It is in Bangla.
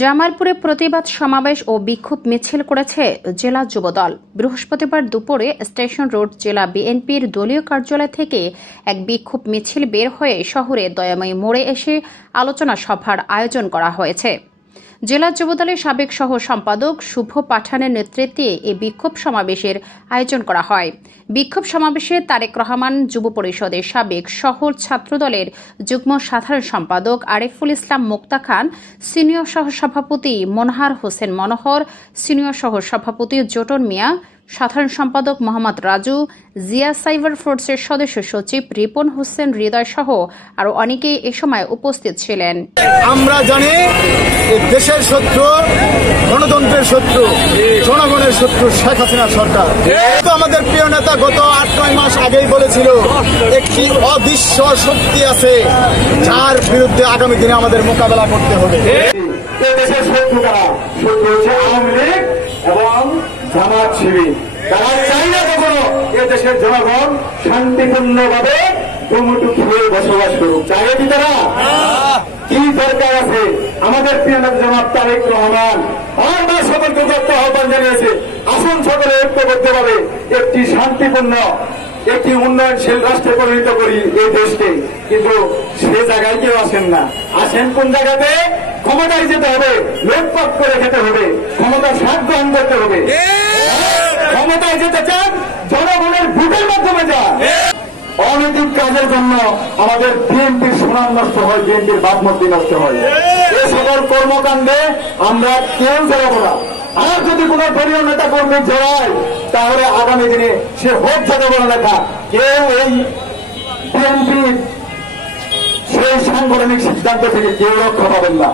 জামালপুরে প্রতিবাদ সমাবেশ ও বিক্ষোভ মিছিল করেছে জেলা যুবদল। বৃহস্পতিবার দুপুরে স্টেশন রোড জেলা বিএনপির দলীয় কার্যালয় থেকে এক বিক্ষোভ মিছিল বের হয়ে শহরে দয়াময়ী মোড়ে এসে আলোচনা সভার আয়োজন করা হয়েছে। জেলা যুবদলের সাবেক সহ সম্পাদক শুভ পাঠানের নেতৃত্বে এই বিক্ষোভ সমাবেশের আয়োজন করা হয়। বিক্ষোভ সমাবেশে তারেক রহমান, যুব পরিষদের সাবেক শহর ছাত্রদলের যুগ্ম সাধারণ সম্পাদক আরিফুল ইসলাম মুক্তা খান, সিনিয়র সহসভাপতি মনহার হোসেন মনোহর, সিনিয়র সহসভাপতি জোটন মিয়া, সাধারণ সম্পাদক মোহাম্মদ রাজু, জিয়া সাইবার ফোর্সের সদস্য সচিব রিপন হোসেন হৃদয় সহ আরো অনেকেই এ সময় উপস্থিত ছিলেন। আমরা জানি দেশের শত্রু, গণতন্ত্রের শত্রু, জনগণের শত্রু শেখ হাসিনা সরকার। আমাদের প্রিয় নেতা গত 8-9 মাস আগেই বলেছিল একটি অদৃশ্য শক্তি আছে যার বিরুদ্ধে আগামী দিনে আমাদের মোকাবেলা করতে হবে। দেশের শত্রু কারা? শত্রু হচ্ছে আওয়ামী লীগ এবং জামাত শিবির। তারা চাই না কখনো এ দেশের জনগণ শান্তিপূর্ণভাবে দুমুঠো খেয়ে বসবাস করুক। চাই কি তারা? কি দরকার আছে? আমাদের প্রিয় নেতা জনাব তারেক রহমান বারবার সকলকে যত আহ্বান জানিয়েছে, আসুন সকলে ঐক্যবদ্ধভাবে একটি শান্তিপূর্ণ, একটি উন্নয়নশীল রাষ্ট্রে পরিণত করি এই দেশকে। কিন্তু সে জায়গায় কেউ আসেন না। আসেন কোন জায়গাতে? ক্ষমতায় যেতে হবে, লোকপাত করে খেতে হবে, ক্ষমতার স্বাদ গ্রহণ করতে হবে। ক্ষমতায় যেতে চান, জনগণের ভোটের মাধ্যমে যান। অনৈতিক কাজের জন্য আমাদের বিএনপির সুনাম নষ্ট হয়, বিএনপির ভাবমূর্তি নষ্ট হয়। এই সকল কর্মকাণ্ডে আমরা কেউ জড়াবো না। আর যদি কোন দলীয় নেতা কর্মী জড়ায়, তাহলে আগামী দিনে সে হোক যত বড় নেতা, কেউ এই বিএনপির সেই সাংগঠনিক সিদ্ধান্ত থেকে কেউ রক্ষা পাবেন না।